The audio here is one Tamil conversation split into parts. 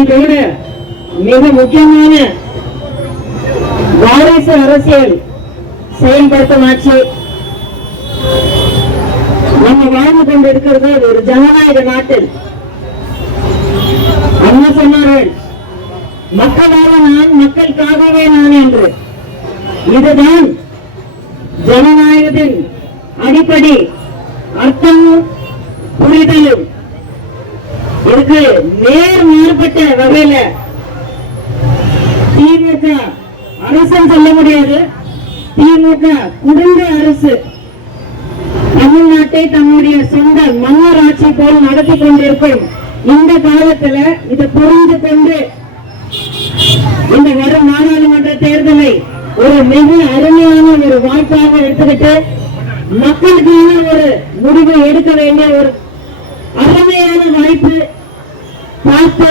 இதோட மிக முக்கியமான வாரிசு அரசியல் செயல்படுத்தும் ஆட்சி நம்ம வாழ்ந்து கொண்டிருக்கிறது ஒரு ஜனநாயக நாட்டில். அண்ணா சொன்னார்கள், மக்களாக நான், மக்களுக்காகவே நான் என்று. இதுதான் ஜனநாயகத்தின் அடிப்படை, அர்த்தமும் புரிதலும். இதுக்கு நேர் மாறுபட்ட வகையில திமுக அரசு சொல்ல முடியாது. திமுக குடும்ப அரசு தமிழ்நாட்டை தன்னுடைய சொந்த மன்னர் ஆட்சி போல் நடத்தி கொண்டிருக்கும் இந்த காலத்துல இதை புரிந்து கொண்டு இந்த வரும் நாடாளுமன்ற தேர்தலை ஒரு மிக அருமையான ஒரு வாய்ப்பாக எடுத்துக்கிட்டு மக்களுக்கான ஒரு முடிவை எடுக்க வேண்டிய ஒரு அருமையான வாய்ப்பு பார்த்து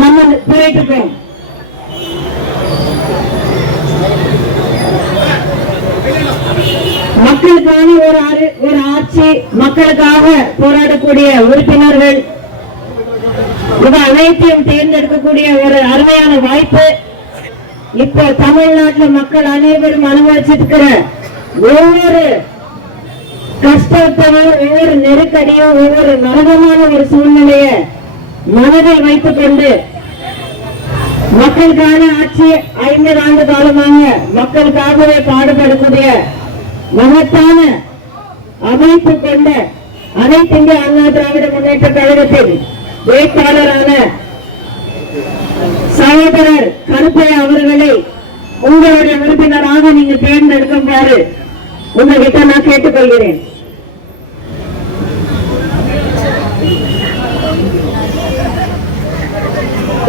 நம்ம போயிட்டு மக்களுக்கான ஒரு ஆட்சி, மக்களுக்காக போராடக்கூடிய உறுப்பினர்கள், இது அனைத்தையும் தேர்ந்தெடுக்கக்கூடிய ஒரு அருமையான வாய்ப்பு. இப்போ தமிழ்நாட்டில் மக்கள் அனைவரும் அனுபவிச்சிருக்கிற ஒவ்வொரு கஷ்டத்தையும், ஒவ்வொரு நெருக்கடியும், ஒவ்வொரு நரகமான ஒரு சூழ்நிலையை மனதில் வைத்துக் கொண்டு மக்களுக்கான ஆட்சி 50 ஆண்டு காலமாக மக்களுக்காகவே பாடுபடக்கூடிய மகத்தான அமைப்பு கொண்ட அனைத்து இந்திய அண்ணா திராவிட முன்னேற்ற கழகத்தின் வேட்பாளரான சகோதரர் கருப்பையா அவர்களை உங்களுடைய உறுப்பினராக நீங்க தேர்ந்தெடுக்குமாறு உங்ககிட்ட நான் கேட்டுக்கொள்கிறேன்.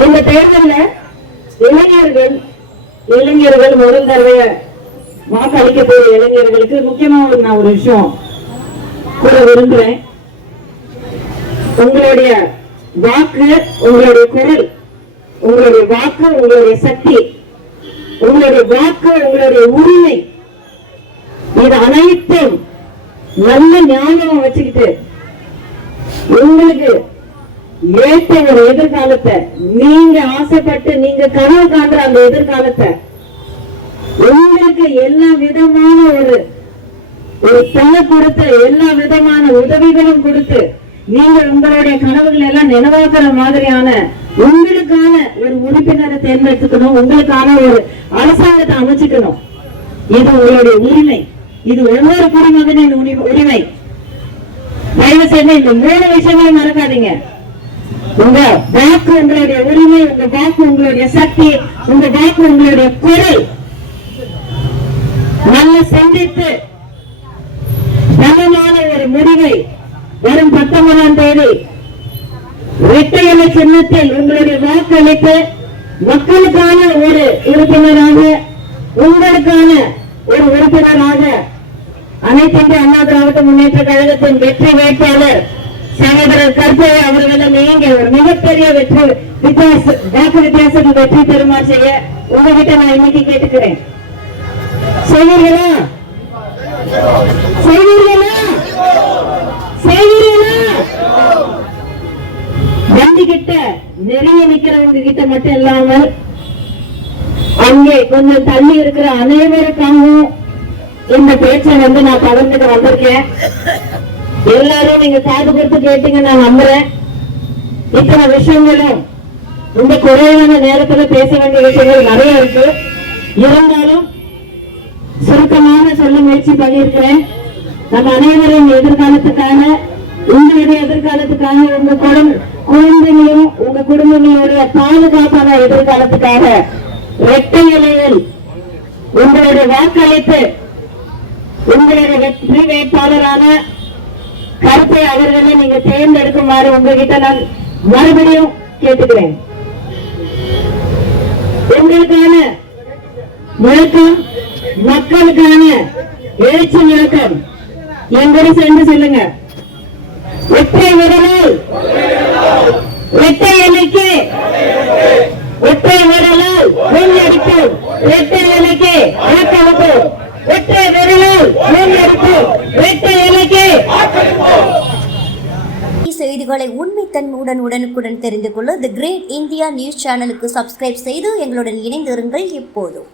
இந்த தேர்தலில் இளைஞர்கள் முதல் தடவை வாக்களிக்க போற இளைஞர்களுக்கு முக்கியமாக நான் ஒரு விஷயம் கூற விரும்புறேன். உங்களுடைய வாக்கு, உங்களுடைய குரல், உங்களுடைய வாக்கு, உங்களுடைய சக்தி, உங்களுடைய வாக்கு, உங்களுடைய உரிமை, இது அனைத்தும் நல்ல ஞாபகம் வச்சுக்கிட்டு உங்களுக்கு ஏற்ற ஒரு எதிர்காலத்தை, நீங்க ஆசைப்பட்டு நீங்க கனவு காண்ற அந்த எதிர்காலத்தை, உங்களுக்கு எல்லா விதமான ஒரு பணம் கொடுத்து, எல்லா விதமான உதவிகளும் கொடுத்து, நீங்கள் உங்களுடைய கனவுகள் எல்லாம் நினைவாக்குற மாதிரியான உங்களுக்கான ஒரு உறுப்பினரை தேர்ந்தெடுத்துக்கணும். உங்களுக்கான ஒரு அரசாங்கத்தை அமைச்சுக்கணும். இது உங்களுடைய உரிமை. இது ஒவ்வொரு குடிமகனின் உரிமை. தயவு செய்து இந்த 3 விஷயங்களை மறக்காதீங்க. உங்க வாக்கு உங்களுடைய உரிமை, உங்க வாக்கு உங்களுடைய சக்தி, உங்க வாக்கு உங்களுடைய குரல். நல்ல சிந்தித்து சமமான ஒரு முடிவை வரும் 19ஆம் தேதி இரட்டை இலை சின்னத்தில் உங்களுடைய வாக்களித்து மக்களுக்கான ஒரு உறுப்பினராக, உங்களுக்கான ஒரு உறுப்பினராக அனைத்து இந்திய அண்ணா திராவிட முன்னேற்ற கழகத்தின் வெற்றி வேட்பாளர் சகோதரர் கருப்பையா அவர்களை நீங்க ஒரு மிகப்பெரிய வாக்கு வித்தியாசத்தில் வெற்றி பெறுமாறு செய்ய உங்ககிட்ட நான் இன்னைக்கு கேட்டுக்கிறேன். செய்வீர்களா? செய்வீர்களா? செய்வீர்களா? வண்டி கிட்ட நிறைய நிக்கிறவங்க கிட்ட மட்டும் இல்லாமல் அங்கே கொஞ்சம் தள்ளி இருக்கிற அனைவருக்காகவும் இந்த பேச்சை நான் பகிர்ந்துட்டு வந்திருக்கேன். எல்லாரும் நீங்க காது கொடுத்து கேட்டீங்க, நான் நம்புறேன். இத்தனை விஷயங்களும் இந்த குறைவான நேரத்துல பேச வேண்டிய விஷயங்கள் நிறைய இருக்கு. இருந்தாலும் சுருக்கமான சொல்ல முயற்சி பண்ணியிருக்கிறேன். நம்ம அனைவரும் எதிர்காலத்துக்கான, உங்களுடைய எதிர்காலத்துக்காக, உங்க குழந்தைகளும் உங்க குடும்பங்களுடைய பாதுகாப்பான எதிர்காலத்துக்காக இரட்டை இலையில் உங்களுடைய வாக்களித்து உங்களுடைய வெற்றி வேட்பாளரான கருப்பை அவர்களை நீங்க தேர்ந்தெடுக்குமாறு உங்ககிட்ட நான் மறுபடியும் கேட்டுக்கிறேன். உங்களுக்கான முழக்கம், மக்களுக்கான எழுச்சி முழக்கம் எங்கூட சேர்ந்து சொல்லுங்க. ஒற்றை விரலால் இரட்டை இலைக்கு, ஒற்றை விரலால் முன்னெடுப்போம், இரட்டை இலைக்கு வாக்களிப்போம், ஒற்றை விரலால் முன்னெடுப்போம், இரட்டை இலைக்கு. செய்திகளை உண்மைத்தன்மையுடன் உடனுக்குடன் தெரிந்து கொள்ள தி கிரேட் இந்தியா நியூஸ் சேனலுக்கு சப்ஸ்கிரைப் செய்து எங்களுடன் இணைந்திருங்கள் எப்போதும்.